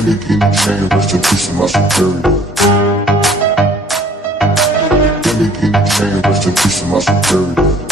Lamborghini chain, rest in peace to my superior. Lamborghini chain, rest in peace to my superior.